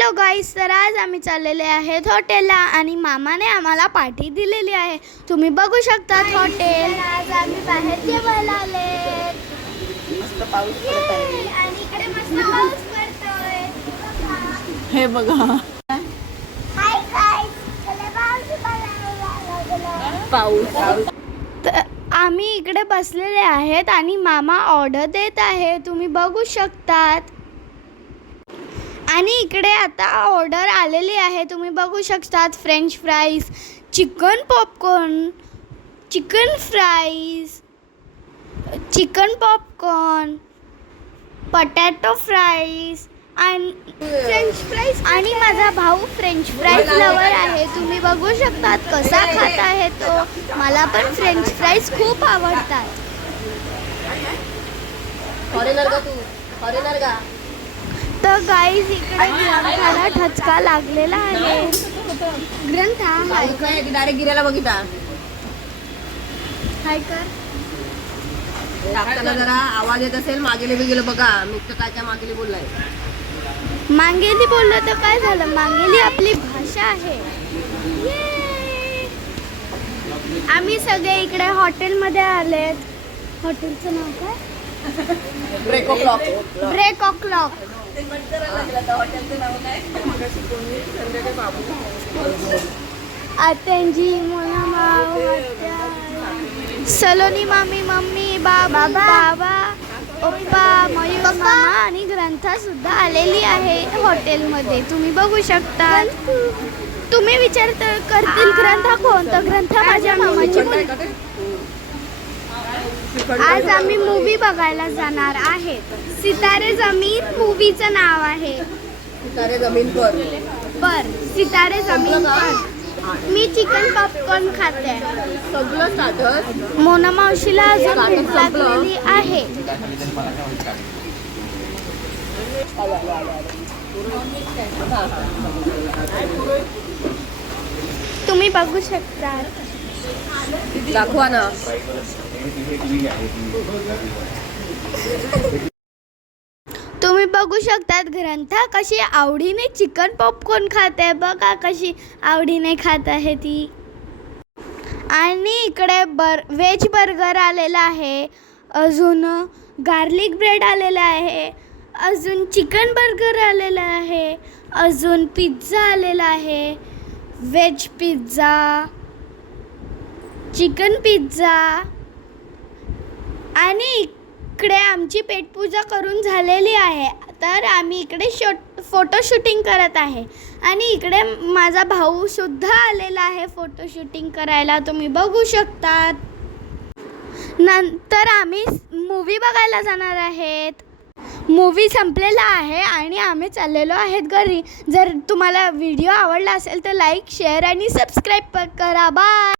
Hello गाईस, तर आज आम्ही चाललेले आहेत हॉटेलला आणि मामाने आम्हाला पार्टी दिलेली आहे. तुम्ही बघू शकता हॉटेल. आज आम्ही बाहेर जेवायला आले. मस्त पाऊस पडत आहे. आणि इकडे मस्त पाऊस पडतोय. हे बघा हाय गाईस, पाऊस. आम्ही इकडे बसलेले आहेत आणि मामा ऑर्डर देत आहे. तुम्ही बघू शकतात. आणि इकडे आता ऑर्डर आलेली आहे. तुम्ही बघू शकतात French fries, chicken popcorn, chicken fries, chicken popcorn, potato fries आणि फ्रेंच फ्राईज. आणि माझा भाऊ फ्रेंच फ्राईज लवर आहे. तुम्ही बघू शकतात कसा खात आहे तो. मला पण फ्रेंच फ्राईज खूप आवडतात. तर गाईज इकडे ग्रंथाला ठचका लागलेला आहे. ग्रंथ डायरेक्ट गिरायला बघिता हाय कर. टाकताना जरा आवाज येत असेल मागेले बिगेले बघा. मित्र कायच्या मागेले बोललाय. मांगेली बोललं तर काय झालं. मांगेली आपली भाषा आहे. आम्ही सगळे इकडे हॉटेलमध्ये आलेत. हॉटेलचं नाव काय? Break of break of clock. आत्यांजी सलोनी मामी, मम्मी, बाबा, बाबा, पप्पा, मयूर मामा आणि ग्रंथा सुद्धा आलेली आहे हॉटेलमध्ये. तुम्ही बघू शकता. तुम्ही विचार करतील ग्रंथा कोणता? ग्रंथा माझ्या मामाची मुलगी. आज आम्ही मूवी बघायला जाणार आहेत. सितारे जमीन मूवीचं नाव आहे. सितारे जमीन पर सितारे जमीन पर. मी चिकन पॉपकॉर्न खाते. सगळं स्टार्टर. मोना मावशीला अजून भूक लागलेली आहे. तुम्ही बघू शकता. दाखवा ना. तुम्ही बघू शकतात ग्रंथा कशी आवडीने चिकन पॉपकॉर्न खाते. बघा कशी आवडीने खात आहे ती. आणि इकडे व्हेज बर्गर आलेला आहे. अजून गार्लिक ब्रेड आलेला आहे. अजून चिकन बर्गर आलेला आहे. अजून पिझ्झा आलेला आहे. Veg pizza, chicken pizza. आणि इकडे आमची पेटपूजा करून झालेली आहे. तर आम्ही इकडे फोटो शूटिंग करत आहे. आणि इकडे माझा भाऊ सुद्धा आलेला आहे फोटो शूटिंग करायला. तुम्ही बघू शकतात. नंतर आम्ही मूवी बघायला जाणार आहेत. मूवी संपलेला आहे आणि आम्ही चाललेलो आहेत घरी. जर तुम्हाला व्हिडिओ आवडला असेल तर लाईक, शेअर आणि सबस्क्राईब करा. बाय.